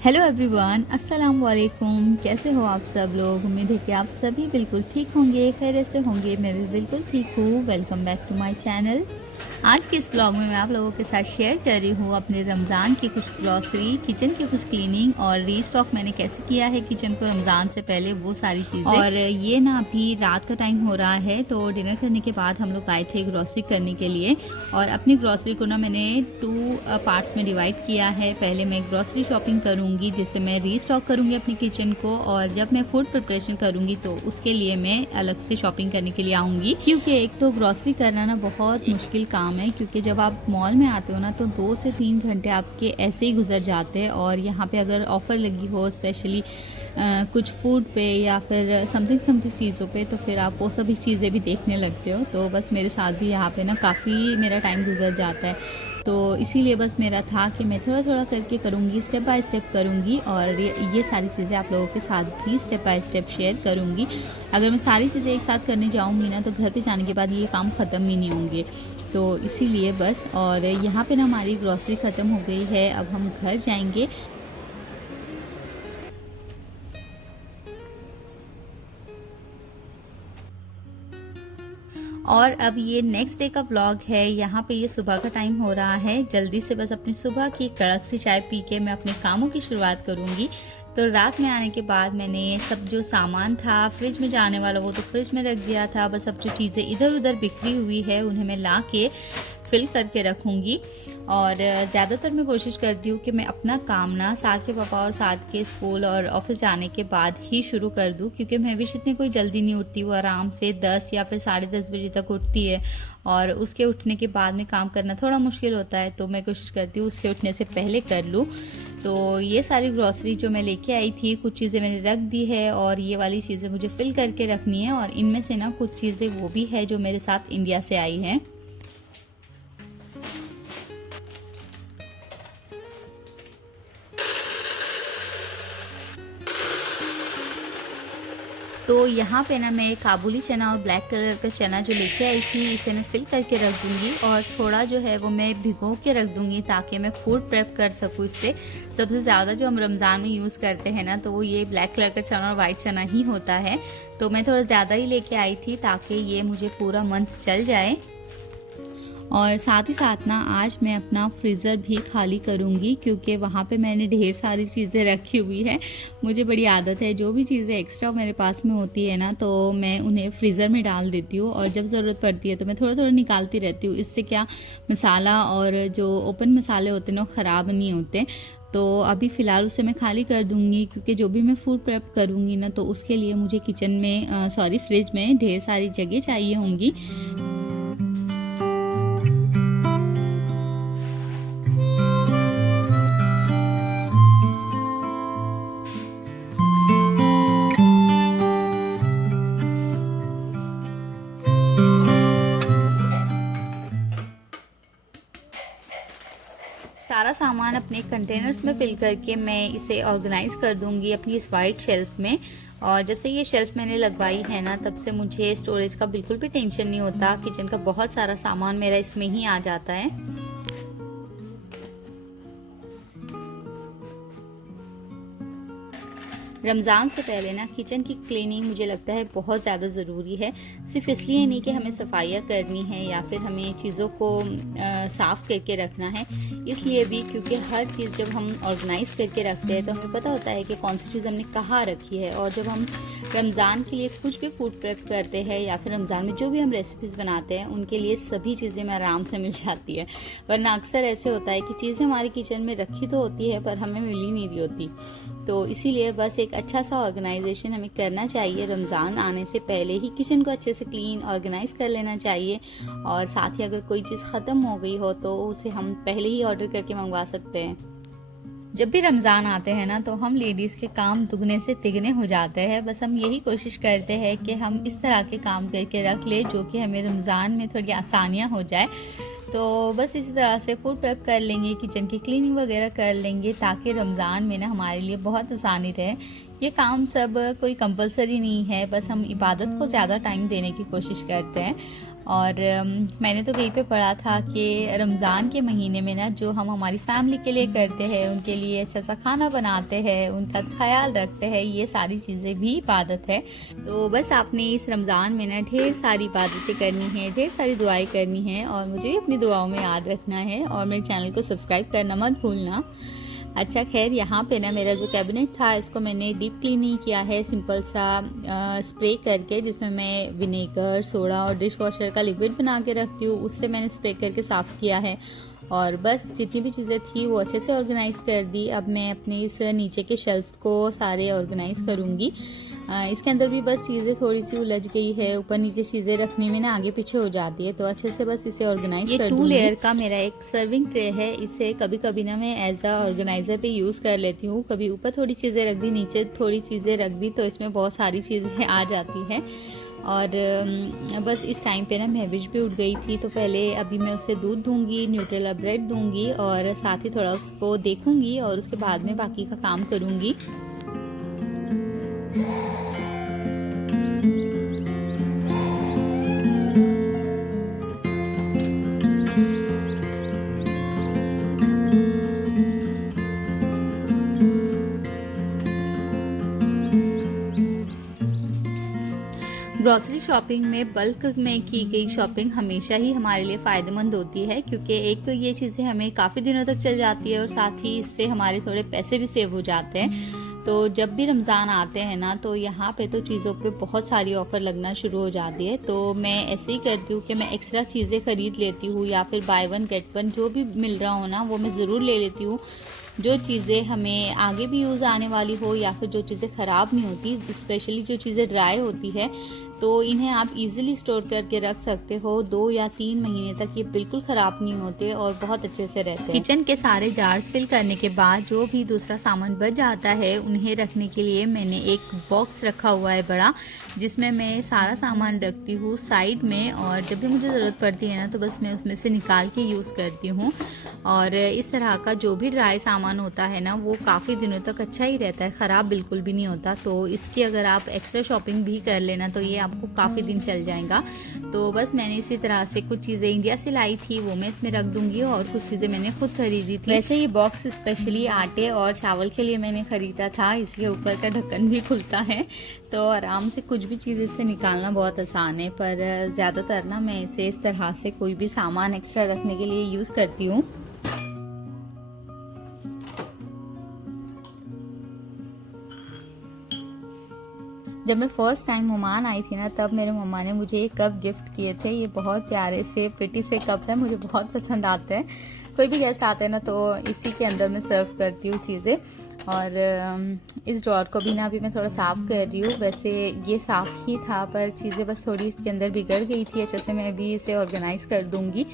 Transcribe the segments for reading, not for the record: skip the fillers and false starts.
Hello everyone, अस्सलाम वालेकुम। कैसे हो आप सब लोग? उम्मीद है कि आप सभी बिल्कुल ठीक होंगे, खैरियत से होंगे। मैं भी बिल्कुल ठीक हूँ। Welcome back to my channel. आज के इस ब्लॉग में मैं आप लोगों के साथ शेयर कर रही हूँ अपने रमज़ान की कुछ ग्रॉसरी, किचन की कुछ क्लीनिंग और रीस्टॉक मैंने कैसे किया है किचन को रमज़ान से पहले, वो सारी चीज़ें। और ये ना अभी रात का टाइम हो रहा है, तो डिनर करने के बाद हम लोग आए थे ग्रॉसरी करने के लिए। और अपनी ग्रॉसरी को ना मैंने 2 पार्ट्स में डिवाइड किया है। पहले मैं ग्रॉसरी शॉपिंग करूँगी, जिससे मैं रीस्टॉक करूँगी अपनी किचन को, और जब मैं फूड प्रिपरेशन करूँगी तो उसके लिए मैं अलग से शॉपिंग करने के लिए आऊँगी। क्योंकि एक तो ग्रॉसरी करना ना बहुत मुश्किल काम है, क्योंकि जब आप मॉल में आते हो ना तो 2 से 3 घंटे आपके ऐसे ही गुजर जाते हैं। और यहाँ पे अगर ऑफ़र लगी हो स्पेशली कुछ फूड पे या फिर समथिंग चीज़ों पे, तो फिर आप वो सभी चीज़ें भी देखने लगते हो। तो बस मेरे साथ भी यहाँ पे ना काफ़ी मेरा टाइम गुजर जाता है। तो इसीलिए बस मेरा था कि मैं थोड़ा थोड़ा करके करूँगी, स्टेप बाय स्टेप करूँगी, और ये सारी चीज़ें आप लोगों के साथ भी स्टेप बाय स्टेप शेयर करूँगी। अगर मैं सारी चीज़ें एक साथ करने जाऊँगी ना तो घर पे जाने के बाद ये काम ख़त्म ही नहीं होंगे। तो इसीलिए बस, और यहाँ पे ना हमारी ग्रॉसरी ख़त्म हो गई है। अब हम घर जाएंगे। और अब ये नेक्स्ट डे का व्लॉग है। यहाँ पे ये सुबह का टाइम हो रहा है। जल्दी से बस अपनी सुबह की कड़क सी चाय पी के मैं अपने कामों की शुरुआत करूँगी। तो रात में आने के बाद मैंने सब जो सामान था फ्रिज में जाने वाला वो तो फ्रिज में रख दिया था। बस अब जो चीज़ें इधर उधर बिखरी हुई है उन्हें मैं ला के फिल करके रखूँगी। और ज़्यादातर मैं कोशिश करती हूँ कि मैं अपना काम ना साथ के पापा और साथ के स्कूल और ऑफिस जाने के बाद ही शुरू कर दूँ, क्योंकि मैं भी इतनी कोई जल्दी नहीं उठती। वो आराम से 10 या फिर 10:30 बजे तक उठती है, और उसके उठने के बाद में काम करना थोड़ा मुश्किल होता है। तो मैं कोशिश करती हूँ उसके उठने से पहले कर लूँ। तो ये सारी ग्रॉसरी जो मैं लेके आई थी, कुछ चीज़ें मैंने रख दी है और ये वाली चीज़ें मुझे फिल करके रखनी है। और इनमें से ना कुछ चीज़ें वो भी है जो मेरे साथ इंडिया से आई हैं। तो यहाँ पे ना मैं काबुली चना और ब्लैक कलर का चना जो लेके आई थी, इसे मैं फिल करके रख दूँगी, और थोड़ा जो है वो मैं भिगो के रख दूँगी ताकि मैं फूड प्रेप कर सकूँ इससे। सबसे ज़्यादा जो हम रमज़ान में यूज़ करते हैं ना, तो वो ये ब्लैक कलर का चना और वाइट चना ही होता है। तो मैं थोड़ा ज़्यादा ही लेके आई थी ताकि ये मुझे पूरा मंथ चल जाए। और साथ ही साथ ना आज मैं अपना फ्रीज़र भी खाली करूँगी, क्योंकि वहाँ पे मैंने ढेर सारी चीज़ें रखी हुई है। मुझे बड़ी आदत है, जो भी चीज़ें एक्स्ट्रा मेरे पास में होती है ना, तो मैं उन्हें फ्रीज़र में डाल देती हूँ, और जब ज़रूरत पड़ती है तो मैं थोड़ा थोड़ा निकालती रहती हूँ। इससे क्या मसाला और जो ओपन मसाले होते हैं ना, वो ख़राब नहीं होते। तो अभी फ़िलहाल उसे मैं खाली कर दूँगी, क्योंकि जो भी मैं फूड प्रेप करूँगी ना, तो उसके लिए मुझे किचन में फ्रिज में ढेर सारी जगह चाहिए होंगी। सारा सामान अपने कंटेनर्स में फिल करके मैं इसे ऑर्गेनाइज कर दूंगी अपनी इस वाइट शेल्फ में। और जब से ये शेल्फ मैंने लगवाई है ना, तब से मुझे स्टोरेज का बिल्कुल भी टेंशन नहीं होता। किचन का बहुत सारा सामान मेरा इसमें ही आ जाता है। रमज़ान से पहले ना किचन की क्लीनिंग मुझे लगता है बहुत ज़्यादा ज़रूरी है। सिर्फ इसलिए नहीं कि हमें सफाइयाँ करनी है या फिर हमें चीज़ों को साफ़ करके रखना है, इसलिए भी क्योंकि हर चीज़ जब हम ऑर्गेनाइज़ करके रखते हैं तो हमें पता होता है कि कौन सी चीज़ हमने कहाँ रखी है। और जब हम रमज़ान के लिए कुछ भी फूड प्रेप करते हैं या फिर रमज़ान में जो भी हम रेसिपीज़ बनाते हैं, उनके लिए सभी चीज़ें में आराम से मिल जाती है। वरना अक्सर ऐसे होता है कि चीज़ें हमारी किचन में रखी तो होती है पर हमें मिल ही नहीं रही होती। तो इसीलिए बस एक अच्छा सा ऑर्गेनाइजेशन हमें करना चाहिए। रमज़ान आने से पहले ही किचन को अच्छे से क्लीन ऑर्गेनाइज कर लेना चाहिए। और साथ ही अगर कोई चीज़ ख़त्म हो गई हो तो उसे हम पहले ही ऑर्डर करके मंगवा सकते हैं। जब भी रमज़ान आते हैं ना, तो हम लेडीज़ के काम दुगने से तिगने हो जाते हैं। बस हम यही कोशिश करते हैं कि हम इस तरह के काम करके रख ले जो कि हमें रमज़ान में थोड़ी आसानियाँ हो जाए। तो बस इसी तरह से फूड प्रेप कर लेंगे, किचन की क्लीनिंग वगैरह कर लेंगे, ताकि रमज़ान में ना हमारे लिए बहुत आसानी रहे। ये काम सब कोई कंपलसरी नहीं है, बस हम इबादत को ज़्यादा टाइम देने की कोशिश करते हैं। और मैंने तो कहीं पे पढ़ा था कि रमज़ान के महीने में ना जो हम हमारी फैमिली के लिए करते हैं, उनके लिए अच्छा सा खाना बनाते हैं, उनका ख्याल रखते हैं, ये सारी चीज़ें भी इबादत है। तो बस आपने इस रमज़ान में ना ढेर सारी इबादतें करनी है, ढेर सारी दुआएं करनी है और मुझे भी अपनी दुआओं में याद रखना है और मेरे चैनल को सब्सक्राइब करना मत भूलना। अच्छा खैर, यहाँ पे ना मेरा जो कैबिनेट था इसको मैंने डीप क्लीनिंग किया है सिंपल सा स्प्रे करके, जिसमें मैं विनेगर, सोडा और डिश वॉशर का लिक्विड बना के रखती हूँ, उससे मैंने स्प्रे करके साफ़ किया है। और बस जितनी भी चीज़ें थी वो अच्छे से ऑर्गेनाइज़ कर दी। अब मैं अपने इस नीचे के शेल्फ्स को सारे ऑर्गेनाइज़ करूँगी। इसके अंदर भी बस चीज़ें थोड़ी सी उलझ गई है, ऊपर नीचे चीज़ें रखने में ना आगे पीछे हो जाती है, तो अच्छे से बस इसे ऑर्गेनाइज कर दूँगी। 2 लेयर का मेरा एक सर्विंग ट्रे है, इसे कभी कभी ना मैं एज अ ऑर्गेनाइजर पे यूज़ कर लेती हूँ। कभी ऊपर थोड़ी चीज़ें रख दी, नीचे थोड़ी चीज़ें रख दी, तो इसमें बहुत सारी चीज़ें आ जाती हैं। और बस इस टाइम पे ना महविश भी उठ गई थी, तो पहले अभी मैं उसे दूध दूंगी, न्यूट्रेला ब्रेड दूंगी और साथ ही थोड़ा उसको देखूंगी और उसके बाद में बाकी का काम करूंगी। ग्रॉसरी शॉपिंग में बल्क में की गई शॉपिंग हमेशा ही हमारे लिए फ़ायदेमंद होती है, क्योंकि एक तो ये चीज़ें हमें काफ़ी दिनों तक चल जाती है और साथ ही इससे हमारे थोड़े पैसे भी सेव हो जाते हैं। तो जब भी रमज़ान आते हैं ना, तो यहाँ पे तो चीज़ों पे बहुत सारी ऑफ़र लगना शुरू हो जाती है। तो मैं ऐसे ही करती हूँ कि मैं एक्स्ट्रा चीज़ें ख़रीद लेती हूँ, या फिर बाय वन गेट वन जो भी मिल रहा हो ना वो मैं ज़रूर ले लेती हूँ। जो चीज़ें हमें आगे भी यूज़ आने वाली हो, या फिर जो चीज़ें ख़राब नहीं होती, स्पेशली जो चीज़ें ड्राई होती है, तो इन्हें आप इजीली स्टोर करके रख सकते हो। 2 या 3 महीने तक ये बिल्कुल ख़राब नहीं होते और बहुत अच्छे से रहते हैं। किचन के सारे जार्स फिल करने के बाद जो भी दूसरा सामान बच जाता है, उन्हें रखने के लिए मैंने एक बॉक्स रखा हुआ है बड़ा, जिसमें मैं सारा सामान रखती हूँ साइड में, और जब भी मुझे ज़रूरत पड़ती है ना तो बस मैं उसमें से निकाल के यूज़ करती हूँ। और इस तरह का जो भी ड्राई सामान होता है ना, वो काफ़ी दिनों तक अच्छा ही रहता है, ख़राब बिल्कुल भी नहीं होता। तो इसकी अगर आप एक्स्ट्रा शॉपिंग भी कर लेना तो ये आपको काफ़ी दिन चल जाएगा। तो बस मैंने इसी तरह से कुछ चीज़ें इंडिया से लाई थी, वो मैं इसमें रख दूंगी, और कुछ चीज़ें मैंने खुद खरीदी थी। वैसे ये बॉक्स स्पेशली आटे और चावल के लिए मैंने खरीदा था, इसके ऊपर का ढक्कन भी खुलता है, तो आराम से कुछ भी चीज़ इससे निकालना बहुत आसान है। पर ज़्यादातर ना मैं इसे इस तरह से कोई भी सामान एक्स्ट्रा रखने के लिए यूज़ करती हूँ। जब मैं फ़र्स्ट टाइम ओमान आई थी ना, तब मेरे मम्मा ने मुझे एक कप गिफ्ट किए थे। ये बहुत प्यारे से प्रिटी से कप है, मुझे बहुत पसंद आते हैं। कोई भी गेस्ट आते हैं ना तो इसी के अंदर मैं सर्व करती हूँ चीज़ें। और इस ड्रॉर को भी ना अभी मैं थोड़ा साफ़ कर रही हूँ। वैसे ये साफ़ ही था, पर चीज़ें बस थोड़ी इसके अंदर बिगड़ गई थी। अच्छे से मैं अभी इसे ऑर्गेनाइज़ कर दूँगी।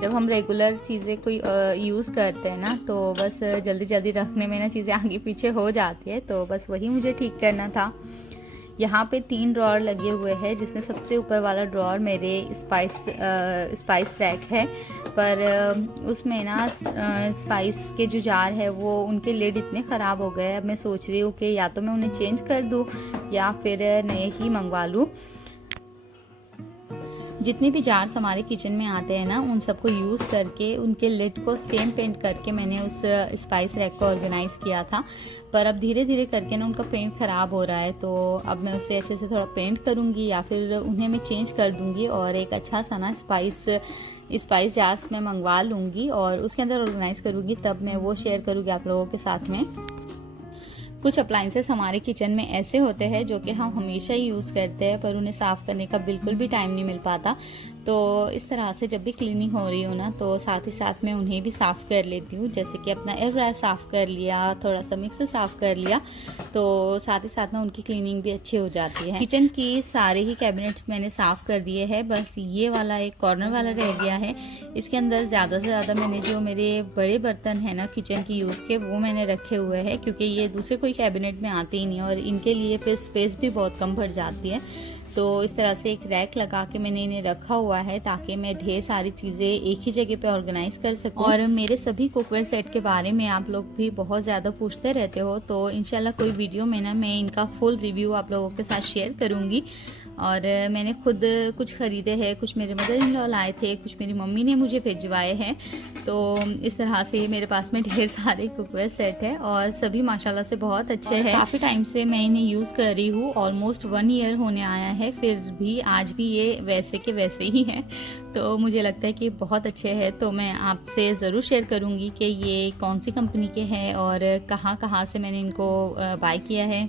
जब हम रेगुलर चीज़ें कोई यूज़ करते हैं ना, तो बस जल्दी जल्दी रखने में ना चीज़ें आगे पीछे हो जाती है, तो बस वही मुझे ठीक करना था। यहाँ पे 3 ड्रॉर लगे हुए हैं, जिसमें सबसे ऊपर वाला ड्रॉर मेरे स्पाइस रैक है, पर उसमें ना स्पाइस के जो जार है वो उनके लिड इतने ख़राब हो गए। अब मैं सोच रही हूँ कि या तो मैं उन्हें चेंज कर दूँ या फिर नए ही मंगवा लूँ। जितने भी जार्स हमारे किचन में आते हैं ना, उन सबको यूज़ करके उनके लिड को सेम पेंट करके मैंने उस स्पाइस रैक को ऑर्गेनाइज़ किया था। पर अब धीरे धीरे करके ना उनका पेंट ख़राब हो रहा है, तो अब मैं उसे अच्छे से थोड़ा पेंट करूँगी या फिर उन्हें मैं चेंज कर दूँगी और एक अच्छा सा ना स्पाइस जार्स में मंगवा लूँगी और उसके अंदर ऑर्गेनाइज़ करूँगी। तब मैं वो शेयर करूँगी आप लोगों के साथ में। कुछ अप्लाइंसेस हमारे किचन में ऐसे होते हैं जो कि हम हमेशा ही यूज़ करते हैं, पर उन्हें साफ़ करने का बिल्कुल भी टाइम नहीं मिल पाता। तो इस तरह से जब भी क्लीनिंग हो रही हो ना, तो साथ ही साथ मैं उन्हें भी साफ़ कर लेती हूँ। जैसे कि अपना एयर फ्रायर साफ़ कर लिया, थोड़ा सा मिक्सर साफ़ कर लिया, तो साथ ही साथ ना उनकी क्लीनिंग भी अच्छी हो जाती है। किचन की सारे ही कैबिनेट्स मैंने साफ़ कर दिए हैं, बस ये वाला एक कॉर्नर वाला रह गया है। इसके अंदर ज़्यादा से ज़्यादा मैंने जो मेरे बड़े बर्तन हैं ना किचन की यूज़ के, वो मैंने रखे हुए हैं, क्योंकि ये दूसरे कोई कैबिनेट में आते ही नहीं और इनके लिए फिर स्पेस भी बहुत कम भर जाती है। तो इस तरह से एक रैक लगा के मैंने इन्हें रखा हुआ है ताकि मैं ढेर सारी चीज़ें एक ही जगह पे ऑर्गेनाइज कर सकूं। और मेरे सभी कुकवेयर सेट के बारे में आप लोग भी बहुत ज़्यादा पूछते रहते हो, तो इंशाल्लाह कोई वीडियो में ना मैं इनका फुल रिव्यू आप लोगों के साथ शेयर करूँगी। और मैंने खुद कुछ ख़रीदे हैं, कुछ मेरे मदर इन लॉ लाए थे, कुछ मेरी मम्मी ने मुझे भिजवाए हैं। तो इस तरह से मेरे पास में ढेर सारे कुकवेयर सेट है और सभी माशाल्लाह से बहुत अच्छे हैं। काफ़ी टाइम से मैं इन्हें यूज़ कर रही हूँ, ऑलमोस्ट 1 ईयर होने आया है, फिर भी आज भी ये वैसे के वैसे ही हैं। तो मुझे लगता है कि बहुत अच्छे हैं। तो मैं आपसे ज़रूर शेयर करूँगी कि ये कौन सी कंपनी के हैं और कहाँ से मैंने इनको बाय किया है।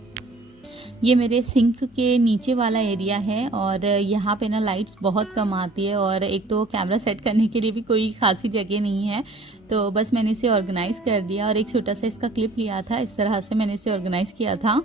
ये मेरे सिंक के नीचे वाला एरिया है और यहाँ पे ना लाइट्स बहुत कम आती है और एक तो कैमरा सेट करने के लिए भी कोई खासी जगह नहीं है। तो बस मैंने इसे ऑर्गेनाइज़ कर दिया और एक छोटा सा इसका क्लिप लिया था, इस तरह से मैंने इसे ऑर्गेनाइज़ किया था।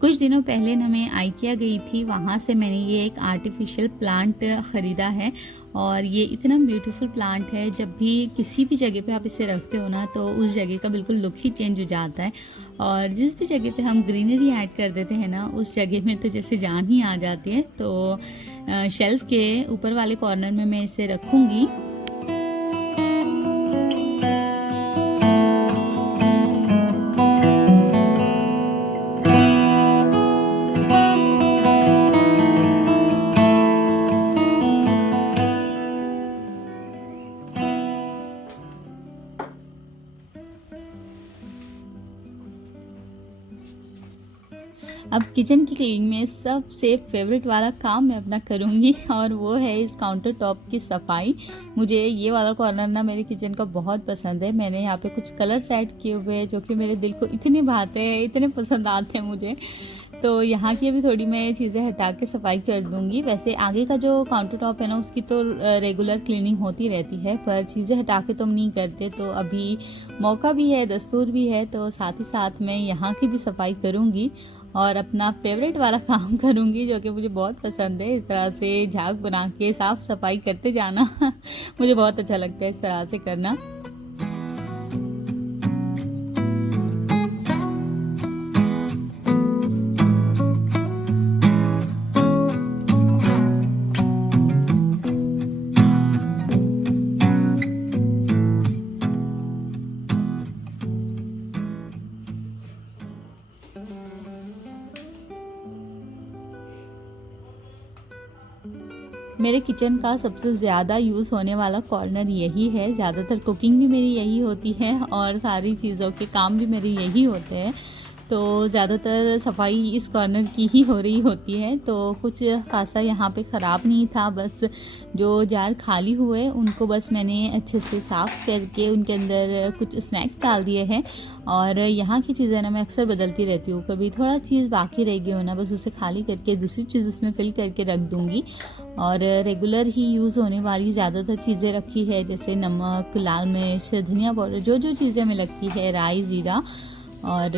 कुछ दिनों पहले ना मैं आइकिया गई थी, वहाँ से मैंने ये एक आर्टिफिशियल प्लांट ख़रीदा है और ये इतना ब्यूटीफुल प्लांट है। जब भी किसी भी जगह पे आप इसे रखते हो ना तो उस जगह का बिल्कुल लुक ही चेंज हो जाता है। और जिस भी जगह पे हम ग्रीनरी ऐड कर देते हैं ना उस जगह में तो जैसे जान ही आ जाती है। तो शेल्फ के ऊपर वाले कॉर्नर में मैं इसे रखूँगी। अब किचन की क्लीनिंग में सबसे फेवरेट वाला काम मैं अपना करूँगी और वो है इस काउंटर टॉप की सफाई। मुझे ये वाला कॉर्नर ना मेरे किचन का बहुत पसंद है। मैंने यहाँ पे कुछ कलर्स ऐड किए हुए हैं जो कि मेरे दिल को इतने भाते हैं, इतने पसंद आते हैं मुझे। तो यहाँ की अभी थोड़ी मैं चीज़ें हटा के सफाई कर दूँगी। वैसे आगे का जो काउंटर टॉप है ना उसकी तो रेगुलर क्लीनिंग होती रहती है, पर चीज़ें हटा के तो हम नहीं करते। तो अभी मौका भी है, दस्तूर भी है, तो साथ ही साथ मैं यहाँ की भी सफाई करूँगी और अपना फेवरेट वाला काम करूँगी जो कि मुझे बहुत पसंद है। इस तरह से झाग बना के साफ़ सफाई करते जाना मुझे बहुत अच्छा लगता है इस तरह से करना। मेरे किचन का सबसे ज़्यादा यूज़ होने वाला कॉर्नर यही है। ज़्यादातर कुकिंग भी मेरी यही होती है और सारी चीज़ों के काम भी मेरे यही होते हैं। तो ज़्यादातर सफाई इस कॉर्नर की ही हो रही होती है। तो कुछ खासा यहाँ पे ख़राब नहीं था, बस जो जार खाली हुए उनको बस मैंने अच्छे से साफ़ करके उनके अंदर कुछ स्नैक्स डाल दिए हैं। और यहाँ की चीज़ें ना मैं अक्सर बदलती रहती हूँ, कभी थोड़ा चीज़ बाकी रह गई हो ना बस उसे खाली करके दूसरी चीज़ उसमें फिल करके रख दूँगी। और रेगुलर ही यूज़ होने वाली ज़्यादातर चीज़ें रखी है, जैसे नमक, लाल मिर्च, धनिया पाउडर, जो चीज़ें हमें लगती है, राई, ज़ीरा, और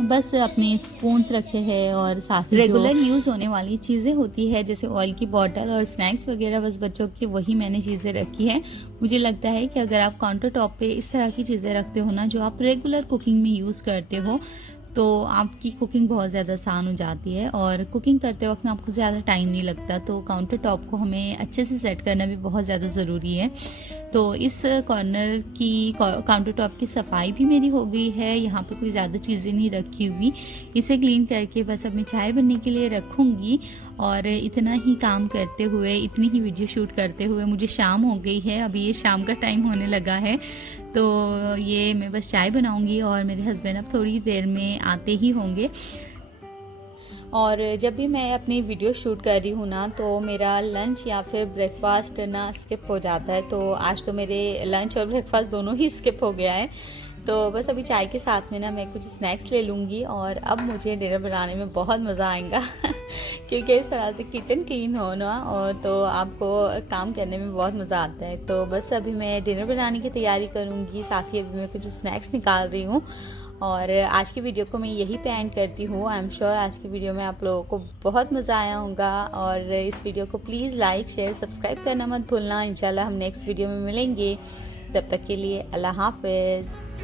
बस अपने स्पून्स रखे हैं। और साथ ही रेगुलर यूज़ होने वाली चीज़ें होती है जैसे ऑयल की बॉटल और स्नैक्स वगैरह, बस बच्चों की वही मैंने चीज़ें रखी है। मुझे लगता है कि अगर आप काउंटर टॉप पे इस तरह की चीज़ें रखते हो ना जो आप रेगुलर कुकिंग में यूज़ करते हो तो आपकी कुकिंग बहुत ज़्यादा आसान हो जाती है और कुकिंग करते वक्त में आपको ज़्यादा टाइम नहीं लगता। तो काउंटर टॉप को हमें अच्छे से सेट करना भी बहुत ज़्यादा ज़रूरी है। तो इस कॉर्नर की काउंटर टॉप की सफाई भी मेरी हो गई है। यहाँ पे कोई ज़्यादा चीज़ें नहीं रखी हुई, इसे क्लीन करके बस अब मैं चाय बनने के लिए रखूँगी। और इतना ही काम करते हुए, इतनी ही वीडियो शूट करते हुए मुझे शाम हो गई है। अभी ये शाम का टाइम होने लगा है, तो ये मैं बस चाय बनाऊंगी और मेरे हस्बैंड अब थोड़ी देर में आते ही होंगे। और जब भी मैं अपनी वीडियो शूट कर रही हूँ ना तो मेरा लंच या फिर ब्रेकफास्ट ना स्किप हो जाता है। तो आज तो मेरे लंच और ब्रेकफास्ट दोनों ही स्किप हो गया है। तो बस अभी चाय के साथ में ना मैं कुछ स्नैक्स ले लूँगी और अब मुझे डिनर बनाने में बहुत मज़ा आएगा क्योंकि इस तरह से किचन क्लीन होना और तो आपको काम करने में बहुत मज़ा आता है। तो बस अभी मैं डिनर बनाने की तैयारी करूँगी, साथ ही अभी मैं कुछ स्नैक्स निकाल रही हूँ। और आज की वीडियो को मैं यही पे एंड करती हूँ। आई एम श्योर आज की वीडियो में आप लोगों को बहुत मज़ा आया होगा और इस वीडियो को प्लीज़ लाइक, शेयर, सब्सक्राइब करना मत भूलना। इंशाल्लाह हम नेक्स्ट वीडियो में मिलेंगे, तब तक के लिए अल्लाह हाफ़िज़।